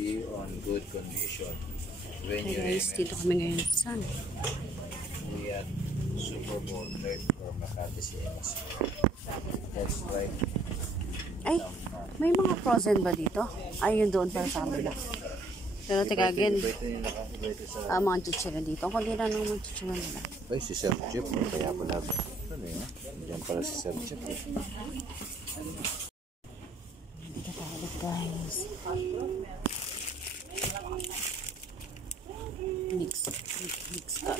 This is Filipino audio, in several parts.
be on good condition. When you Guys, dito kami ngayon sa we at Super Bowl trade for Makati CMS. That's right. ay, may mga frozen ba dito? Ay, yun doon para sa amin. Pero teka again, mga chichira dito. Ang kundi na ng mga chichira nila. Ay, si Sir Chip. Kaya pala. Ano yun? Diyan pala si Sir Chip. Dito tayo guys. Mix cup. Mix cup.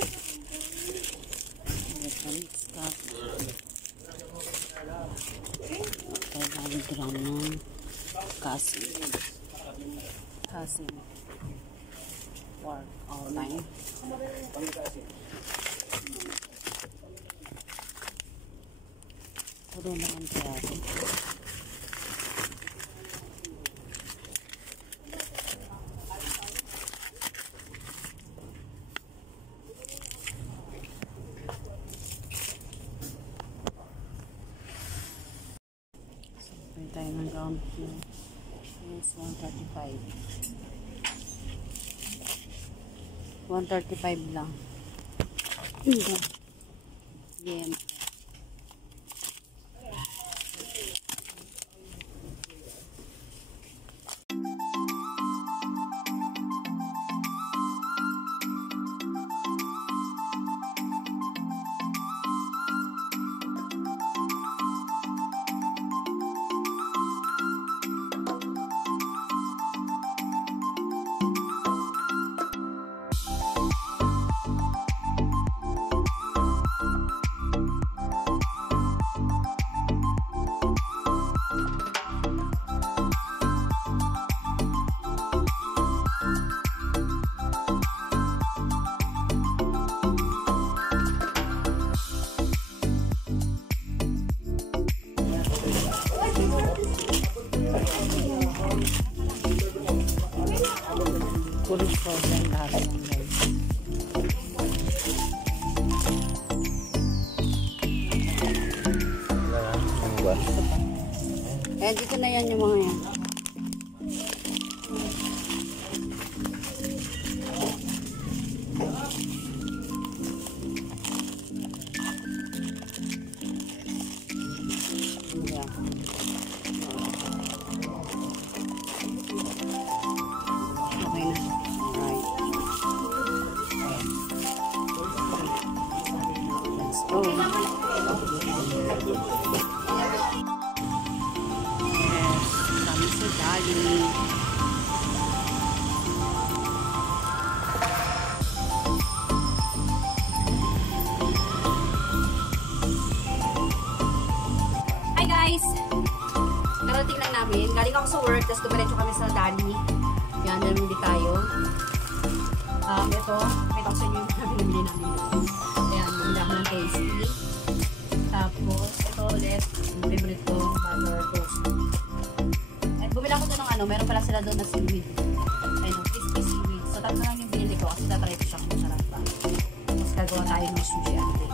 500 gram ng kasim. Work all night. Puro naman kaya ito. Tayo ng ground floor is 135 lang. Game. Puro frozen lahat ng guys. Eh, dito na yan yung mga yan. Oh. Yes, kami sa Dali. Hi guys! Karating lang namin. Galing ako sa work, tapos dumiretso kami sa Dali. Yan, namili tayo. Ito, pakita ko sa inyo yung nabili namin. Ayan, bumili ako ng tasty. Tapos, ito ulit, yung favorite ko, butter toast. At bumili ako doon ng ano, meron pala sila doon na seaweed. Ayun, crispy seaweed. So, tatlo lang yung binili ko kasi tatry ko siya kung masarap pa. Tapos, gagawa tayo ng sushi ate.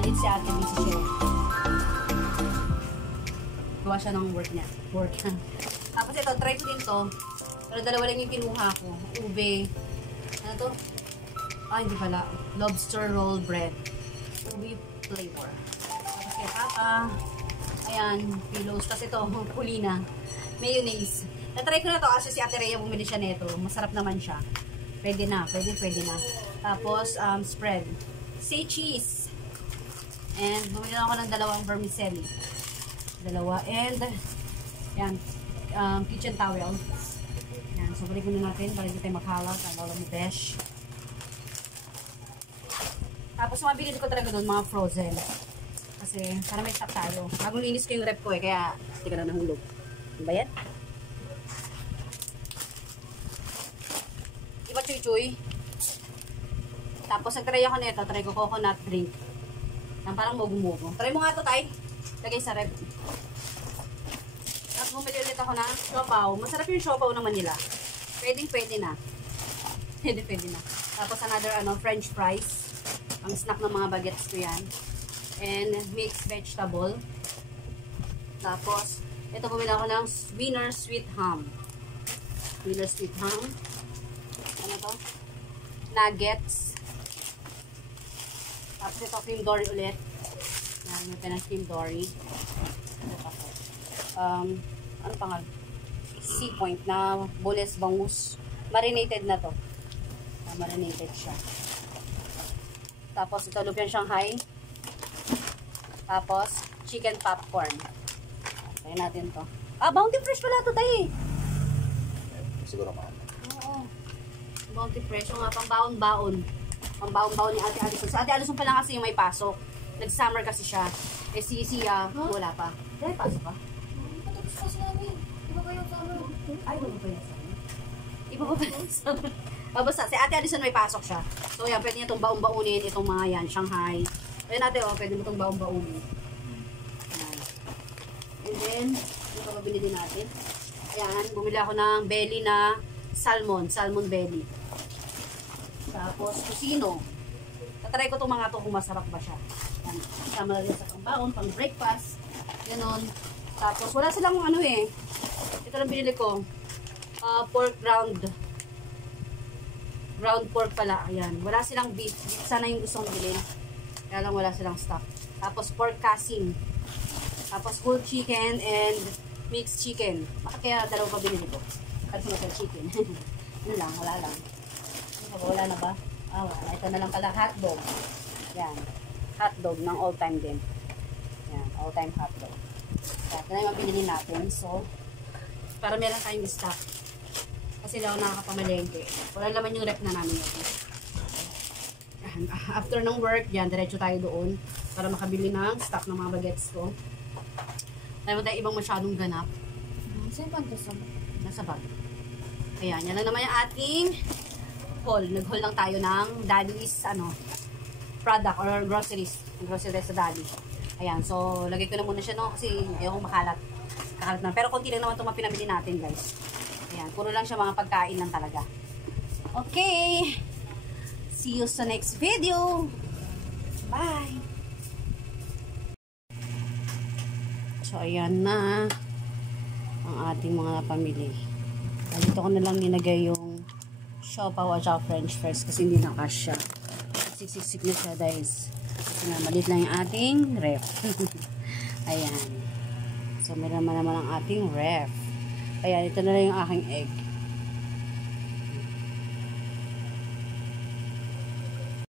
Alit si ate, busy siya. Gawa siya ng work niya. Tapos ito, try ko din to. Pero dalawa lang yung kinuha ko. Ube. Ano to? Hindi pala. Lobster roll bread. Ube flavor. Tapos kay Papa. Ayan. Pillows. Tapos ito, pulina. Mayonnaise. Natry ko na to kasi si Ate Rhea bumili siya nito. Masarap naman siya. Pwede na. Pwede na. Tapos, spread. Say cheese. And, bumili na ako ng dalawang vermicelli. Dalawa. And, yan. Kitchen towel. Yan. So, balik muna natin para hindi tayo maghalat. Ang lolo ni Besh. Tapos, mabili ko talaga doon mga frozen. Kasi, para may stock tayo. Bagong linis ko yung rep ko eh. Kaya, hindi ka na nahulog. Ano ba yan? Diba chuy-chuy? Tapos, nag-try ako nito. Try ko coconut drink. Yan, parang mogo-mogo. Try mo nga to, tay. Lagay sa rep. Tapos, bumili ulit ako ng siopaw. Masarap yung siopaw naman nila. Pwede na. Pwede na. Tapos, another, French fries. Ang snack ng mga bagets ko yan. And, mixed vegetable. Tapos, ito bumili ako ng Wiener Sweet Ham. Miller Sweet Ham. Ano to? Nuggets. Tapos ito, cream dory ulit. Yan, may pinang cream dory. Ano pa nga? Sea Point na boneless bangus. Marinated na to. Marinated siya. Tapos ito, lupiang Shanghai. Tapos, chicken popcorn. Try natin to. Bounty Fresh pala to tayo eh. Siguro mahal. Oo. Bounty Fresh. Yung nga, pang-baon-baon. Pang-baon-baon ni Ate Alison. Sa Ate Alison pala kasi yung may pasok. Nag-summer kasi siya. Eh si Sia, wala pa. May pasok ka? Patapos kasi namin. Iba ba yung summer? Ay, wala pa yung summer. Iba pa yung summer. Basta, si Ate Alison may pasok siya. So yan, pwede niya itong baon-baonin. Itong mga yan, Shanghai. Ayun natin, pwede mo itong baon-baonin. Ayan. And then, ano pa mabili din natin? Ayan, bumili ako ng belly na salmon belly. Tapos, kusino. Tatry ko itong mga ito kung masarap ba siya. Ayan, kasama na rin sa pang-baon, pang-breakfast. Ganon. Tapos, wala silang ano eh. Ito lang binili ko. Pork ground pork pala. Ayan. Wala silang beef. Beef sana yung gustong bilhin. Kaya lang wala silang stock. Tapos pork casing. Tapos whole chicken and mixed chicken. Bakit kaya dalawa pa binili ko? Kasi masal chicken. Yun lang. Wala lang. Wala na ba? Wala. Ito na lang pala. Hotdog. Ayan. Hotdog ng all time din. Ayan. All time hotdog. Ito na yung mabili natin. So, para meron tayong stock. Kasi daw nakakapamalengke. Wala naman yung rep na namin yun. After ng work, yan, diretso tayo doon para makabili ng stock ng mga bagets ko. Tayo mo tayo ibang masyadong ganap. Saan pa ito sa Nasa bag. Ayan, yan lang naman yung ating haul. Nag-haul lang tayo ng Daddy's product or groceries. Groceries sa Daddy. Ayan, so lagay ko na muna siya kasi ayoko makalat. Kakalat na. Pero konti lang naman itong pinabili natin guys. Ayan, puro lang siya mga pagkain lang talaga. Okay. See you sa next video. Bye. So, ayan na ang ating mga pamili. Dito ko na lang nilagay yung siopaw at french fries kasi hindi na kasya. Siksik na siya guys. Kasi malit lang yung ating ref. Ayan. So, meron naman ang ating ref. Ayan, ito na lang yung aking egg.